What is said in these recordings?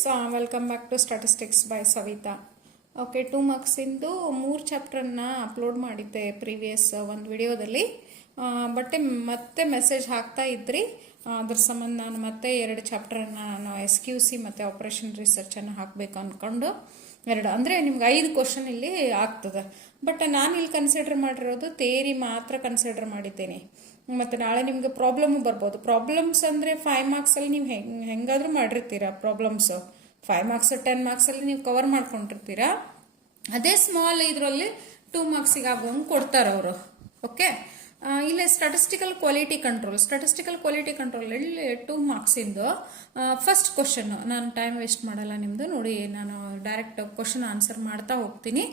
So welcome back to statistics by Savita. Okay, 2 ಮಾರ್ಕ್ಸಿಂದು 3 ಚಾಪ್ಟರ್ನ upload ಮಾಡಿದ್ದೆ ಪ್ರೀವಿಯಸ್ ಒಂದು ವಿಡಿಯೋದಲ್ಲಿ. ಬಟ್ ಮತ್ತೆ ಮೆಸೇಜ್ ಹಾಕ್ತಾ ಇದ್ರಿ, ಅದ್ರ ಸಂಬಂಧ ನಾನು ಮತ್ತೆ 2 ಚಾಪ್ಟರ್ನ ನಾನು SQC ಮತ್ತು ಆಪರೇಷನ್ ರಿಸರ್ಚನ್ನು ಹಾಕಬೇಕು ಅಂದ್ಕೊಂಡು 2 ಅಂದರೆ ನಿಮ್ಗೆ 5 ಕ್ವಶನ್ ಇಲ್ಲಿ ಆಗ್ತದೆ. ಬಟ್ ನಾನು ಇಲ್ಲಿ ಕನ್ಸಿಡರ್ ಮಾಡಿರೋದು ಥಿಯರಿ ಮಾತ್ರ ಕನ್ಸಿಡರ್ ಮಾಡಿದ್ದೇನೆ. ಮತ್ತು ನಾಳೆ ನಿಮಗೆ ಪ್ರಾಬ್ಲಮ್ ಬರ್ಬೋದು. ಪ್ರಾಬ್ಲಮ್ಸ್ ಅಂದರೆ 5 ಮಾರ್ಕ್ಸಲ್ಲಿ ನೀವು ಹೆಂಗಾದರೂ ಮಾಡಿರ್ತೀರ. ಪ್ರಾಬ್ಲಮ್ಸು 5 ಮಾರ್ಕ್ಸ್ 10 ಮಾರ್ಕ್ಸಲ್ಲಿ ನೀವು ಕವರ್ ಮಾಡ್ಕೊಂಡಿರ್ತೀರ. ಅದೇ ಸ್ಮಾಲ್ ಇದರಲ್ಲಿ 2 ಮಾರ್ಕ್ಸಿಗೆ ಆಗುವಂಗೆ ಕೊಡ್ತಾರೆ ಅವರು. ಓಕೆ, ಇಲ್ಲಿ ಸ್ಟಾಟಿಸ್ಟಿಕಲ್ ಕ್ವಾಲಿಟಿ ಕಂಟ್ರೋಲ್ ಇಲ್ಲಿ 2 ಮಾರ್ಕ್ಸಿಂದು ಫಸ್ಟ್ ಕ್ವಶನ್. ನಾನು ಟೈಮ್ ವೇಸ್ಟ್ ಮಾಡಲ್ಲ ನಿಮ್ಮದು. ನೋಡಿ, ನಾನು ಡೈರೆಕ್ಟ್ ಕ್ವಶನ್ ಆನ್ಸರ್ ಮಾಡ್ತಾ ಹೋಗ್ತೀನಿ.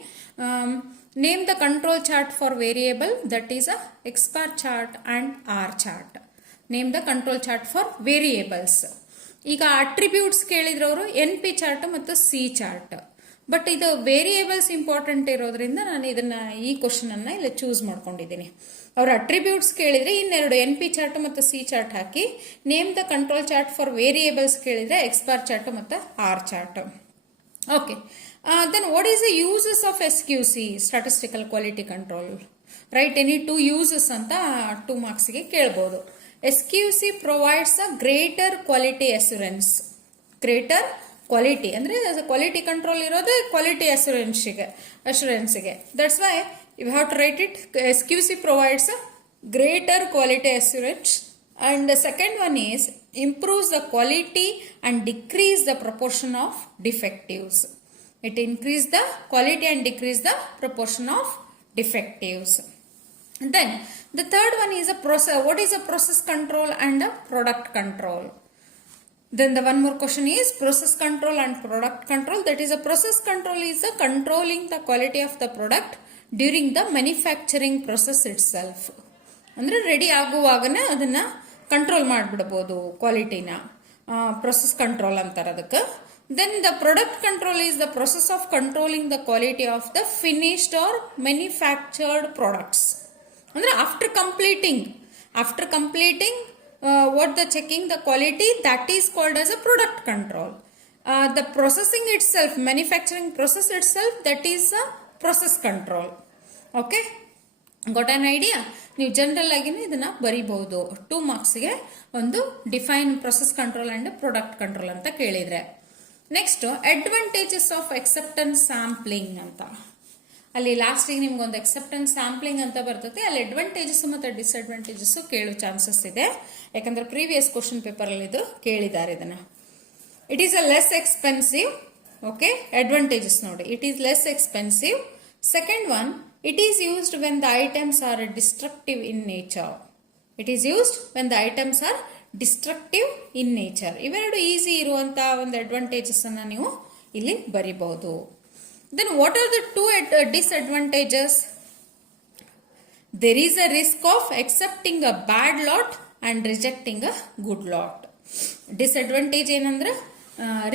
Name the control chart for variable that is a X bar chart and R chart. Name the control chart for variables. ಈಗ attributes ಕೇಳಿದ್ರವರು NP chart ಮತ್ತು C chart. But ಇದು variables important ಇರೋದ್ರಿಂದ ನಾನು ಈ question ಅನ್ನ ಇಲ್ಲಿ ಚೂಸ್ ಮಾಡ್ಕೊಂಡಿದ್ದೀನಿ. ಅವ್ರ ಅಟ್ರಿಬ್ಯೂಟ್ಸ್ ಕೇಳಿದ್ರೆ ಇನ್ನೆರಡು NP ಚಾರ್ಟ್ ಮತ್ತು C chart hockey, name the control chart for variables ಕೇಳಿದ್ರೆ X ಬಾರ್ ಚಾರ್ಟ್ ಮತ್ತು R chart. Okay, then what is the uses of SQC, statistical quality control? Right, any 2 uses ಅಂತ 2 ಮಾರ್ಕ್ಸ್ಗೆ ಕೇಳ್ಬೋದು. SQC provides a greater quality assurance. Greater quality ಅಂದ್ರೆ quality control ಇರೋದು quality ಅಶ್ಯೂರೆನ್ಸ್ಗೆ. That's why you have to write it. SQC provides a greater quality assurance. And the second one is improves the quality and decrease the proportion of defectives. It increase the quality and decrease the proportion of defectives. Then the third one is a process. What is a process control and a product control? Then the one more question is process control and product control. That is a process control is a controlling the quality of the product during the manufacturing process itself. ಅಂದ್ರೆ ready ಆಗುವಾಗನೇ ಅದನ್ನ control ಮಾಡಿಬಿಡ್ಬೋದು ಕ್ವಾಲಿಟಿನ. Process control ಅಂತಾರೆ ಅದಕ್ಕೆ. Then the product control is the process of controlling the quality of the finished or manufactured products. ಅಂದ್ರೆ after completing what the checking the quality, that is called as a product control. The processing itself, manufacturing process itself, that is a process control. Okay, got an idea? ನೀವು general ಆಗಿನೇ ಇದನ್ನ ಬರೀಬಹುದು. 2 ಮಾರ್ಕ್ಸ್ಗೆ ಒಂದು define process control and product control ಅಂತ ಕೇಳಿದ್ರೆ. Next advantages of acceptance sampling ಅಂತ. ಅಲ್ಲಿ ಲಾಸ್ಟಿಗೆ ನಿಮ್ಗೊಂದು acceptance sampling ಅಂತ ಬರ್ತದೆ. ಅಲ್ಲಿ ಅಡ್ವಾಂಟೇಜಸ್ ಮತ್ತು ಡಿಸ್ಅಡ್ವಾಂಟೇಜಸ್ ಕೇಳೋ ಚಾನ್ಸಸ್ ಇದೆ, ಯಾಕಂದ್ರೆ ಪ್ರೀವಿಯಸ್ ಕ್ವಶನ್ ಪೇಪರ್ ಅಲ್ಲಿ ಇದು ಕೇಳಿದ್ದಾರೆ ಇದನ್ನ. It is a less expensive. Okay, advantages ನೋಡಿ, it is less expensive. Second one, it is used when the items are destructive in nature. It is used when the items are destructive in nature. ಇವೆರಡು easy ಇರುವಂತ ಒಂದು advantages ಅನ್ನ ನೀವು ಇಲ್ಲಿ ಬರಿಬಹುದು. Then what are the 2 disadvantages? There is a risk of accepting a bad lot and rejecting a good lot. Disadvantage ಏನಂದ್ರೆ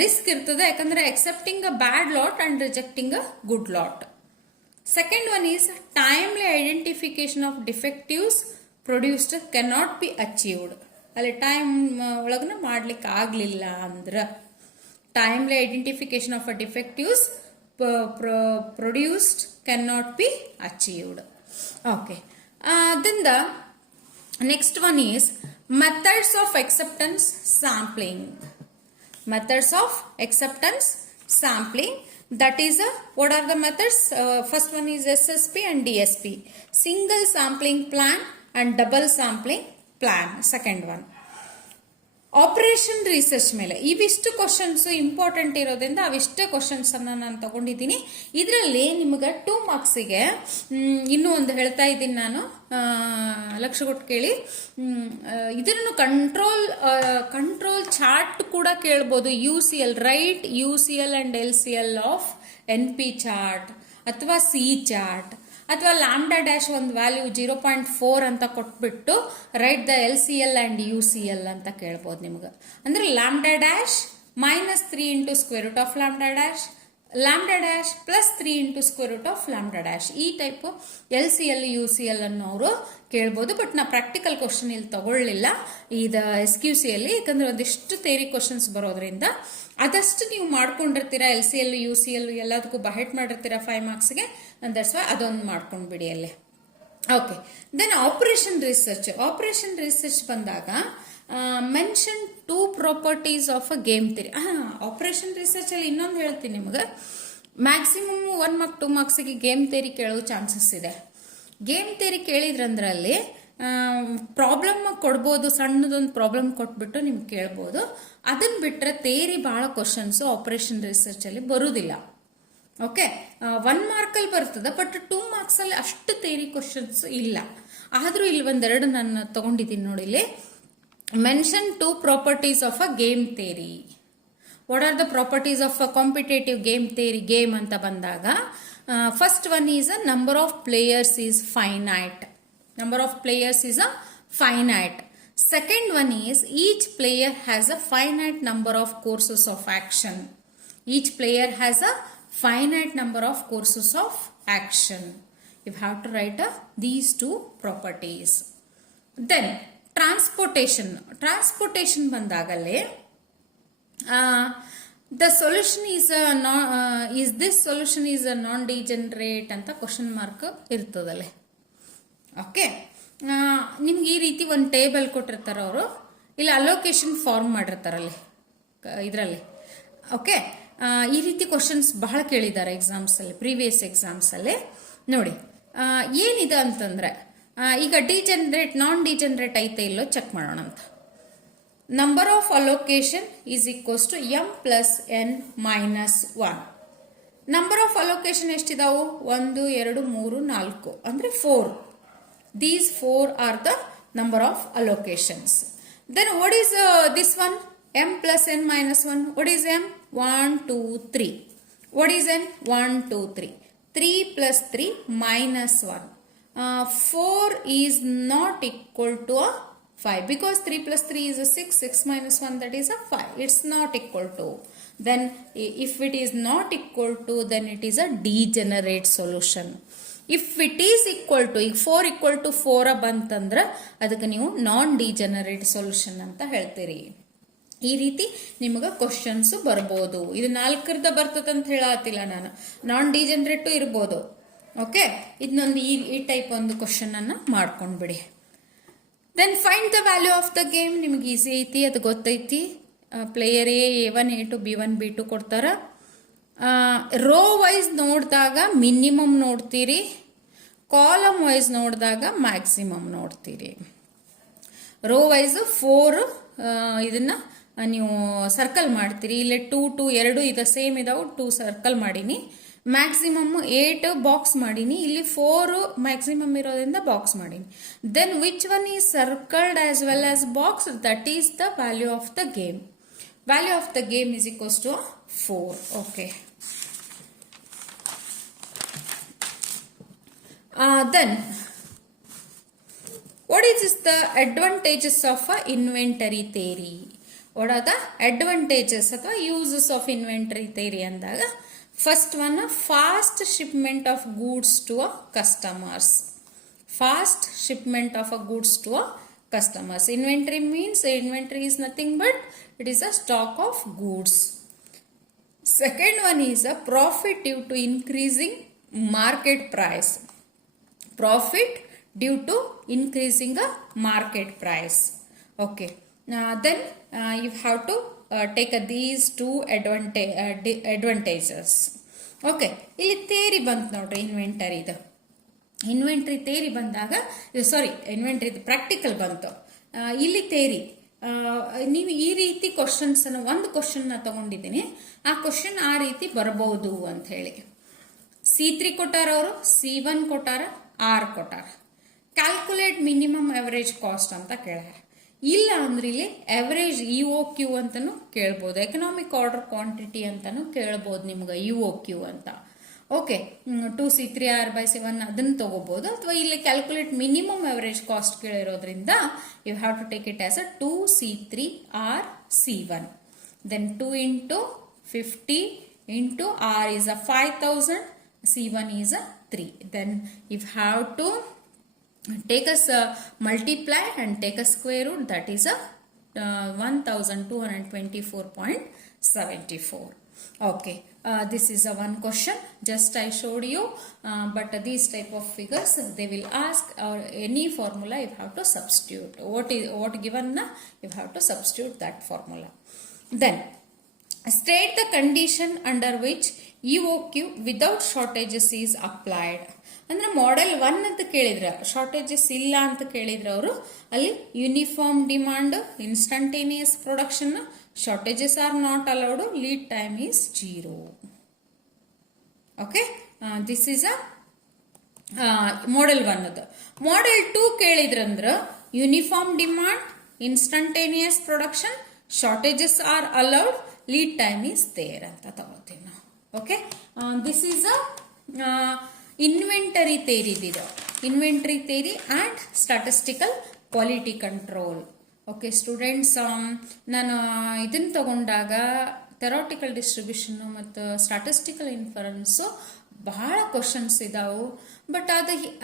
risk ಇರ್ತದೆ, ಯಾಕಂದ್ರೆ accepting a bad lot and rejecting a good lot. Second one is timely identification of defectives produced cannot be achieved. ಅಲ್ಲಿ time ಒಳಗನ ಮಾಡ್ಲಿಕ್ಕೆ ಆಗಲಿಲ್ಲ ಅಂದ್ರೆ timely identification of a defectives produced cannot be achieved. Okay, then the next one is methods of acceptance sampling. Methods of acceptance sampling. That is what are the methods? First one is SSP and DSP, single sampling plan and double sampling plan. Second one operation research ಮೇಲೆ ಇವಿಷ್ಟು questions important ಇರೋದ್ರಿಂದ ಅವಿಷ್ಟೇ questions ಅನ್ನ ನಾನು ತಗೊಂಡಿದ್ದೀನಿ. ಇದರಲ್ಲಿ ನಿಮಗೆ 2 ಮಾರ್ಕ್ಸಿಗೆ ಇನ್ನೂ ಒಂದು ಹೇಳ್ತಾ ಇದ್ದೀನಿ ನಾನು, ಲಕ್ಷ ಕೊಟ್ಟು ಕೇಳಿ. ಇದನ್ನು ಕಂಟ್ರೋಲ್ ಚಾರ್ಟ್ ಕೂಡ ಕೇಳ್ಬೋದು. UCL, right UCL and LCL of NP chart ಅಥವಾ C ಚಾರ್ಟ್, ಅಥವಾ ಲ್ಯಾಂಬ್ಡಾ ಡ್ಯಾಶ್ ಒಂದು ವ್ಯಾಲ್ಯೂ 0.4 ಅಂತ ಕೊಟ್ಬಿಟ್ಟು right the LCL and UCL ಅಂತ ಕೇಳ್ಬೋದು ನಿಮ್ಗೆ. ಅಂದ್ರೆ lambda dash -3 × square root of lambda dash lambda dash plus 3 into square root of lambda dash. ಈ ಟೈಪ್ LCL UCL ಅನ್ನೋರು ಕೇಳ್ಬೋದು. ಬಟ್ ನಾ ಪ್ರಾಕ್ಟಿಕಲ್ ಕ್ವಶನ್ ಇಲ್ಲಿ ತಗೊಳ್ಳಿಲ್ಲ ಇದು SQC ಅಲ್ಲಿ, ಯಾಕಂದ್ರೆ ಒಂದಿಷ್ಟು ಥಿಯರಿ ಕ್ವಶನ್ಸ್ ಬರೋದ್ರಿಂದ ಅದಷ್ಟು ನೀವು ಮಾಡ್ಕೊಂಡಿರ್ತೀರಾ. LCL UCL ಎಲ್ಲದಕ್ಕೂ ಬಹೆಟ್ ಮಾಡಿರ್ತೀರಾ 5 ಮಾರ್ಕ್ಸ್ಗೆ. ದಟ್ಸ್ ವೈ ಅದೊಂದು ಮಾಡ್ಕೊಂಡ್ಬಿಡಿ ಅಲ್ಲೇ. ಓಕೆ, ದೆನ್ ಆಪರೇಷನ್ ರಿಸರ್ಚ್ ಬಂದಾಗ mention 2 properties of a game theory. Operation research ಅಲ್ಲಿ ಇನ್ನೊಂದು ಹೇಳ್ತೀನಿ ನಿಮಗೆ, ಮ್ಯಾಕ್ಸಿಮಮ್ 1 ಮಾರ್ಕ್ 2 ಮಾರ್ಕ್ಸ್ಗೆ ಗೇಮ್ ಥಿಯರಿ ಕೇಳೋ ಚಾನ್ಸಸ್ ಇದೆ. ಗೇಮ್ ಥಿಯರಿ ಕೇಳಿದ್ರಂದ್ರಲ್ಲಿ ಪ್ರಾಬ್ಲಮ್ ಕೊಡ್ಬೋದು, ಸಣ್ಣದೊಂದು ಪ್ರಾಬ್ಲಮ್ ಕೊಟ್ಬಿಟ್ಟು ನಿಮ್ಗೆ ಕೇಳ್ಬೋದು. ಅದನ್ನ ಬಿಟ್ರೆ ಥಿಯರಿ ಬಹಳ ಕ್ವಶನ್ಸ್ ಆಪರೇಷನ್ ರಿಸರ್ಚ್ ಅಲ್ಲಿ ಬರುವುದಿಲ್ಲ. ಓಕೆ, 1 ಮಾರ್ಕಲ್ಲಿ ಬರ್ತದೆ, ಬಟ್ 2 ಮಾರ್ಕ್ಸ್ ಅಲ್ಲಿ ಅಷ್ಟು ಥಿಯರಿ ಕ್ವಶನ್ಸ್ ಇಲ್ಲ. ಆದ್ರೂ ಇಲ್ಲಿ ಒಂದೆರಡು ನಾನು ತಗೊಂಡಿದ್ದೀನಿ ನೋಡಿ. ಇಲ್ಲಿ mention 2 properties of a game theory. What are the properties of a competitive game theory? Game ಅಂತ ಬಂದಾಗ first one is a number of players is finite. Second one is each player has a finite number of courses of action. You have to write these 2 properties. Then transportation ಬಂದಾಗಲೇ the solution this solution is a non degenerate ಅಂತ question mark ಇರ್ತದಲ್ಲೇ. Okay, ನಿಮ್ಗೆ ಈ ರೀತಿ ಒಂದು table ಕೊಟ್ಟಿರ್ತಾರೆ ಅವರು, ಇಲ್ಲಿ allocation form ಮಾಡಿರ್ತಾರಲ್ಲಿ ಇದರಲ್ಲಿ. ಓಕೆ, ಈ ರೀತಿ ಕ್ವಶನ್ಸ್ ಬಹಳ ಕೇಳಿದ್ದಾರೆ ಎಕ್ಸಾಮ್ಸಲ್ಲಿ, ಪ್ರೀವಿಯಸ್ ಎಕ್ಸಾಮ್ಸಲ್ಲಿ. ನೋಡಿ ಏನಿದೆ ಅಂತಂದ್ರೆ, ಈಗ ಡಿಜೆನರೇಟ್ ನಾನ್ ಡಿಜೆನರೇಟ್ ಐತೆ ಇಲ್ಲೋ ಚೆಕ್ ಮಾಡೋಣ ಅಂತ. Number of allocation is equals to m plus n minus 1. Number of allocation ಎಷ್ಟಿದಾವು? 1 2 3 4 ಅಂದ್ರೆ 4. These 4 are the number of allocations. Then what is this one? M plus n minus 1. What is m? 1 2 3. What is n? 1 2 3. 3 plus 3 minus 1. 4 is not equal to a 5 because 3 plus 3 is a 6. 6 minus 1, that is a 5. It's not equal to. Then if it is not equal to, then it is a degenerate solution. If it is equal to, ಈಗ 4 equal to 4 ಬಂತಂದ್ರೆ ಅದಕ್ಕೆ ನೀವು ನಾನ್ degenerate solution ಅಂತ ಹೇಳ್ತೀರಿ. ಈ ರೀತಿ ನಿಮಗೆ questions ಬರ್ಬೋದು. ಇದು 4ರದ ಬರ್ತದೆ ಅಂತ ಹೇಳತ್ತಿಲ್ಲ ನಾನು, ನಾನ್ ಡಿಜೆನರೇಟು ಇರ್ಬೋದು. ಓಕೆ, ಇದನ್ನೊಂದು ಈ ಟೈಪ್ ಒಂದು ಕ್ವಶನ್ ಅನ್ನ ಮಾಡ್ಕೊಂಡ್ಬಿಡಿ. Then find the value of the game. ನಿಮ್ಗೆ ಈಸಿ ಐತಿ, ಅದು ಗೊತ್ತೈತಿ. Player A1 A2 B1 B2 ಕೊಡ್ತಾರ. ರೋ ವೈಸ್ ನೋಡಿದಾಗ ಮಿನಿಮಮ್ ನೋಡ್ತೀರಿ, ಕಾಲಮ್ ವೈಸ್ ನೋಡಿದಾಗ ಮ್ಯಾಕ್ಸಿಮಮ್ ನೋಡ್ತೀರಿ. ರೋ ವೈಸ್ 4 ಇದನ್ನ ನೀವು ಸರ್ಕಲ್ ಮಾಡ್ತೀರಿ. ಇಲ್ಲಿ 2 2 2 ಇದು ಸೇಮ್ ಇದಾವೆ, 2 ಸರ್ಕಲ್ ಮಾಡೀನಿ. ಮ್ಯಾಕ್ಸಿಮಮ್ 8 ಬಾಕ್ಸ್ ಮಾಡೀನಿ. ಇಲ್ಲಿ 4 ಮ್ಯಾಕ್ಸಿಮಮ್ ಇರೋದ್ರಿಂದ ಬಾಕ್ಸ್ ಮಾಡೀನಿ. Then which one is circled as well as box, that is the value of the game. Value of the game is equals to 4. Okay. Then what is the advantages of a inventory theory? What are the advantages ಅಥವಾ uses of inventory theory ಅಂದಾಗ, first one, fast shipment of goods to a customers. Fast shipment of a goods to a customers. Inventory means inventory is nothing but it is a stock of goods. Second one is a profit due to increasing market price. Profit due to increasing a market price. Okay. Then you have to take these 2 advantages. Okay. ಇಲ್ಲಿ theory ಬಂತು ನೋಡ್ರಿ inventory ಇದು. Inventory theory ಬಂದಾಗ, inventory practical ಬಂತು. ಇಲ್ಲಿ theory ನೀವು ಈ ರೀತಿ ಕ್ವಶನ್ಸ್ ಅನ್ನು, ಒಂದು ಕ್ವಶನ್ ತಗೊಂಡಿದ್ದೀನಿ, ಆ ಕ್ವಶನ್ ಆ ರೀತಿ ಬರಬಹುದು ಅಂತ ಹೇಳಿ. C3 ಕೊಟ್ಟಾರ ಅವರು, C1 ಕೊಟ್ಟಾರ, R ಕೊಟ್ಟಾರ. ಕ್ಯಾಲ್ಕುಲೇಟ್ ಮಿನಿಮಮ್ ಅವರೇಜ್ ಕಾಸ್ಟ್ ಅಂತ ಕೇಳ್ಯಾರ. ಇಲ್ಲ ಅಂದ್ರೆ ಇಲ್ಲಿ ಅವರೇಜ್ EOQ ಅಂತಾನು ಕೇಳ್ಬೋದು, ಎಕನಾಮಿಕ್ ಆರ್ಡರ್ ಕ್ವಾಂಟಿಟಿ ಅಂತಾನು ಕೇಳ್ಬೋದು ನಿಮ್ಗೆ EOQ ಅಂತ. ಓಕೆ, 2C3R/7 ಅದನ್ನ ತಗೋಬಹುದು. ಅಥವಾ ಇಲ್ಲಿ ಕ್ಯಾಲ್ಕುಲೇಟ್ ಮಿನಿಮಮ್ ಅವರೇಜ್ ಕಾಸ್ಟ್ ಕೇಳಿರೋದ್ರಿಂದ you have to take it as a 2C3R C1. Then 2 into 50 into R is a 5000, C1 is a 3. Then if have to take us multiply and take a square root, that is a 1224.74. Okay, this is a one question just I showed you, but these type of figures they will ask, or any formula you have to substitute. What given na, you have to substitute that formula. Then state the condition under which EOQ without shortages is applied. ಅಂದ್ರೆ model 1 ಅಂತ ಕೇಳಿದ್ರ, shortages ಇಲ್ಲ ಅಂತ ಕೇಳಿದ್ರ ಅವರು, ಅಲ್ಲಿ uniform demand, instantaneous production, shortages are not allowed, lead time is 0. Okay, this is a model 1 ಅದು. Model 2 ಕೇಳಿದ್ರಂದ್ರ uniform demand, instantaneous production, shortages are allowed, lead time is there ಅಂತ ತಗೋತೀವಿ ನಾವು. Okay, this is a inventory theory ಇದು, inventory theory and statistical quality control. Okay students, ನಾನು ಇದನ್ನು ತಗೊಂಡಾಗ theoretical distribution ಮತ್ತು ಸ್ಟಾಟಿಸ್ಟಿಕಲ್ ಇನ್ಫರೆನ್ಸು ಬಹಳ ಕ್ವಶನ್ಸ್ ಇದಾವು. ಬಟ್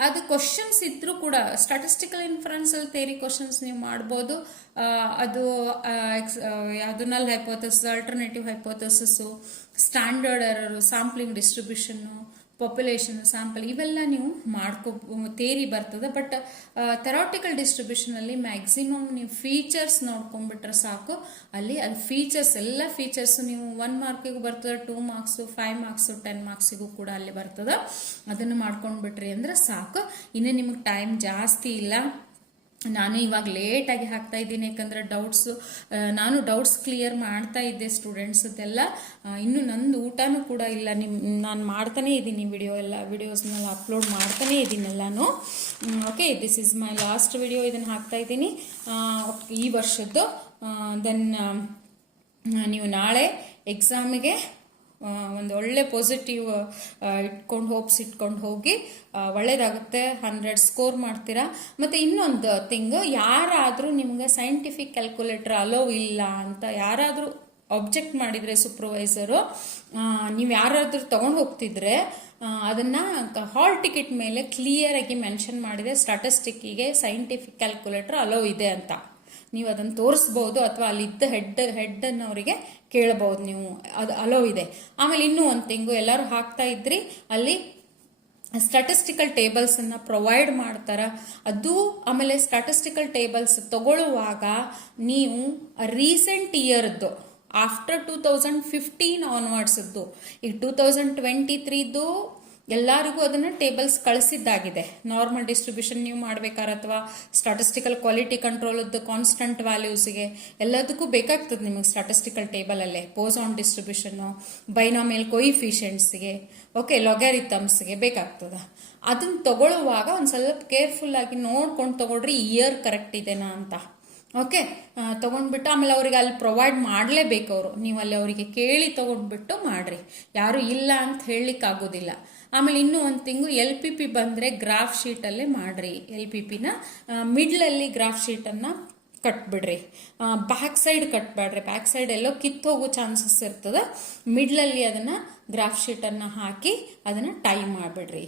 ಅದು ಕ್ವಶನ್ಸ್ ಇದ್ರೂ ಕೂಡ ಸ್ಟಾಟಿಸ್ಟಿಕಲ್ ಇನ್ಫರೆನ್ಸಲ್ಲಿ ಥಿಯರಿ ಕ್ವಶನ್ಸ್ ನೀವು ಮಾಡ್ಬೋದು. ಅದು ಯಾವುದು null hypothesis, alternative hypothesis, standard error, sampling distribution, population sample, ಇವೆಲ್ಲ ನೀವು ಥಿಯರಿ ಬರ್ತದೆ. ಬಟ್ ಥೆರಾಟಿಕಲ್ ಡಿಸ್ಟ್ರಿಬ್ಯೂಷನಲ್ಲಿ ಮ್ಯಾಕ್ಸಿಮಮ್ ನೀವು ಫೀಚರ್ಸ್ ನೋಡ್ಕೊಂಡ್ಬಿಟ್ರೆ ಸಾಕು. ಅಲ್ಲಿ ಫೀಚರ್ಸ್ ಎಲ್ಲ ಫೀಚರ್ಸ್ ನೀವು 1 ಮಾರ್ಕಿಗೂ ಬರ್ತದೆ, 2 ಮಾರ್ಕ್ಸು, 5 ಮಾರ್ಕ್ಸು, 10 ಮಾರ್ಕ್ಸಿಗೂ ಕೂಡ ಅಲ್ಲಿ ಬರ್ತದೆ. ಅದನ್ನು ಮಾಡ್ಕೊಂಡ್ಬಿಟ್ರಿ ಅಂದ್ರೆ ಸಾಕು. ಇನ್ನು ನಿಮಗೆ ಟೈಮ್ ಜಾಸ್ತಿ ಇಲ್ಲ. ನಾನು ಇವಾಗ ಲೇಟಾಗಿ ಹಾಕ್ತಾ ಇದ್ದೀನಿ, ಯಾಕಂದರೆ ನಾನು ಡೌಟ್ಸ್ ಕ್ಲಿಯರ್ ಮಾಡ್ತಾ ಇದ್ದೆ ಸ್ಟೂಡೆಂಟ್ಸದೆಲ್ಲ. ಇನ್ನು ನಂದು ಊಟನೂ ಕೂಡ ಇಲ್ಲ. ನಾನು ಮಾಡ್ತಾನೇ ಇದ್ದೀನಿ ವಿಡಿಯೋಸ್ನೆಲ್ಲ ಅಪ್ಲೋಡ್ ಮಾಡ್ತಾನೇ ಇದ್ದೀನೆಲ್ಲಾನು. Okay, this is my last video, ಇದನ್ನು ಹಾಕ್ತಾ ಇದ್ದೀನಿ ಈ ವರ್ಷದ್ದು. ದೆನ್ ನೀವು ನಾಳೆ ಎಕ್ಸಾಮಿಗೆ ಒಂದು ಒಳ್ಳೆ ಪಾಸಿಟಿವ್ ಹೋಪ್ಸ್ ಇಟ್ಕೊಂಡು ಹೋಗಿ, ಒಳ್ಳೇದಾಗುತ್ತೆ, 100 ಸ್ಕೋರ್ ಮಾಡ್ತೀರಾ. ಮತ್ತು ಇನ್ನೊಂದು ಥಿಂಗ್, ಯಾರಾದರೂ ನಿಮ್ಗೆ ಸೈಂಟಿಫಿಕ್ ಕ್ಯಾಲ್ಕುಲೇಟರ್ ಅಲೋ ಇಲ್ಲ ಅಂತ ಯಾರಾದರೂ ಆಬ್ಜೆಕ್ಟ್ ಮಾಡಿದರೆ ಸೂಪರ್ವೈಸರು, ನೀವು ಯಾರಾದರೂ ತೊಗೊಂಡು ಹೋಗ್ತಿದ್ರೆ ಅದನ್ನು ಹಾಲ್ ಟಿಕೆಟ್ ಮೇಲೆ ಕ್ಲಿಯರಾಗಿ ಮೆನ್ಷನ್ ಮಾಡಿದೆ, ಸ್ಟಾಟಿಸ್ಟಿಕ್ಕಿಗೆ ಸೈಂಟಿಫಿಕ್ ಕ್ಯಾಲ್ಕುಲೇಟರ್ ಅಲೋ ಇದೆ ಅಂತ. ನೀವು ಅದನ್ನು ತೋರಿಸ್ಬೋದು, ಅಥವಾ ಅಲ್ಲಿದ್ದ ಹೆಡ್ಡನ್ನು ಅವರಿಗೆ ಕೇಳಬಹುದು, ನೀವು ಅದು ಅಲೋ ಇದೆ. ಆಮೇಲೆ ಇನ್ನೂ ಒಂದು ತಿಂಗು ಎಲ್ಲರೂ ಹಾಕ್ತಾ ಇದ್ರಿ, ಅಲ್ಲಿ ಸ್ಟಾಟಿಸ್ಟಿಕಲ್ ಟೇಬಲ್ಸನ್ನು ಪ್ರೊವೈಡ್ ಮಾಡ್ತಾರೆ. ಅದು ಆಮೇಲೆ ಸ್ಟಾಟಿಸ್ಟಿಕಲ್ ಟೇಬಲ್ಸ್ ತಗೊಳ್ಳುವಾಗ ನೀವು ರೀಸೆಂಟ್ ಇಯರ್ದು, ಆಫ್ಟರ್ 2015 ಆನ್ವರ್ಡ್ಸದ್ದು, ಈಗ 2023ದು ಎಲ್ಲರಿಗೂ ಅದನ್ನು ಟೇಬಲ್ಸ್ ಕಳಿಸಿದ್ದಾಗಿದೆ. ನಾರ್ಮಲ್ ಡಿಸ್ಟ್ರಿಬ್ಯೂಷನ್ ನೀವು ಮಾಡ್ಬೇಕಾದ್ರೆ, ಅಥವಾ ಸ್ಟಾಟಿಸ್ಟಿಕಲ್ ಕ್ವಾಲಿಟಿ ಕಂಟ್ರೋಲದ್ದು ಕಾನ್ಸ್ಟಂಟ್ ವ್ಯಾಲ್ಯೂಸ್ಗೆ ಎಲ್ಲದಕ್ಕೂ ಬೇಕಾಗ್ತದೆ ನಿಮಗೆ ಸ್ಟಾಟಿಸ್ಟಿಕಲ್ ಟೇಬಲಲ್ಲೇ. ಪೋಸಾನ್ ಡಿಸ್ಟ್ರಿಬ್ಯೂಷನ್ನು, ಬೈನಾಮಿಯಲ್ ಕೊಯಿಫಿಷಿಯೆಂಟ್ಸ್ಗೆ, ಓಕೆ, ಲೊಗ್ಯಾರಿಥಮ್ಸ್ಗೆ ಬೇಕಾಗ್ತದೆ. ಅದನ್ನು ತಗೊಳ್ಳುವಾಗ ಒಂದು ಸ್ವಲ್ಪ ಕೇರ್ಫುಲ್ಲಾಗಿ ನೋಡ್ಕೊಂಡು ತಗೊಳ್ರಿ, ಇಯರ್ ಕರೆಕ್ಟ್ ಇದೆನಾ ಅಂತ. ಓಕೆ, ತೊಗೊಂಡ್ಬಿಟ್ಟು ಆಮೇಲೆ ಅವ್ರಿಗೆ ಅಲ್ಲಿ ಪ್ರೊವೈಡ್ ಮಾಡಲೇಬೇಕು ಅವರು. ನೀವು ಅಲ್ಲಿ ಅವರಿಗೆ ಕೇಳಿ ತೊಗೊಂಡ್ಬಿಟ್ಟು ಮಾಡಿರಿ, ಯಾರು ಇಲ್ಲ ಅಂತ ಹೇಳಲಿಕ್ಕಾಗೋದಿಲ್ಲ. ಆಮೇಲೆ ಇನ್ನೂ ಒಂದು ತಿಂಗು LPP ಬಂದರೆ ಗ್ರಾಫ್ ಶೀಟಲ್ಲೇ ಮಾಡಿರಿ. LPPನ ಮಿಡ್ಲಲ್ಲಿ ಗ್ರಾಫ್ ಶೀಟನ್ನು ಕಟ್ಬಿಡ್ರಿ, ಬ್ಯಾಕ್ ಸೈಡ್ ಕಟ್ಬೇಡ್ರಿ. ಬ್ಯಾಕ್ ಸೈಡ್ ಎಲ್ಲೋ ಕಿತ್ತೋಗೋ ಚಾನ್ಸಸ್ ಇರ್ತದೆ. ಮಿಡ್ಲಲ್ಲಿ ಅದನ್ನು ಗ್ರಾಫ್ ಶೀಟನ್ನು ಹಾಕಿ ಅದನ್ನು ಟೈಮ್ ಮಾಡಿಬಿಡ್ರಿ.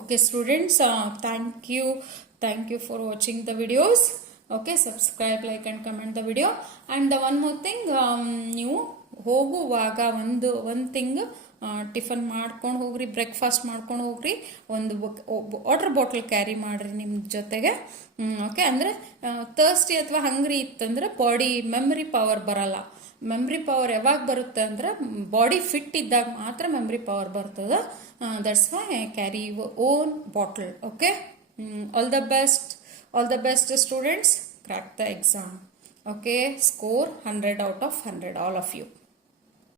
Okay students, thank you for watching the videos. Okay, subscribe, like and comment the video. And one more thing, ನೀವು ಹೋಗುವಾಗ ಒಂದು ಥಿಂಗ್ ಟಿಫನ್ ಮಾಡ್ಕೊಂಡು ಹೋಗ್ರಿ, ಬ್ರೇಕ್ಫಾಸ್ಟ್ ಮಾಡ್ಕೊಂಡು ಹೋಗ್ರಿ, ಒಂದು ವಾಟರ್ ಬಾಟಲ್ ಕ್ಯಾರಿ ಮಾಡಿರಿ ನಿಮ್ಮ ಜೊತೆಗೆ. ಓಕೆ, ಅಂದರೆ ಥರ್ಸ್ಟಿ ಅಥವಾ ಹಂಗ್ರಿ ಇತ್ತಂದ್ರೆ ಬಾಡಿ ಮೆಮರಿ ಪವರ್ ಬರಲ್ಲ. ಮೆಮರಿ ಪವರ್ ಯಾವಾಗ ಬರುತ್ತೆ ಅಂದ್ರೆ ಬಾಡಿ ಫಿಟ್ ಇದ್ದಾಗ ಮಾತ್ರ ಮೆಮರಿ ಪವರ್ ಬರ್ತದೆ. That's why carry your own bottle. Okay, all the best students, crack the exam. Okay, score 100 out of 100, all of you.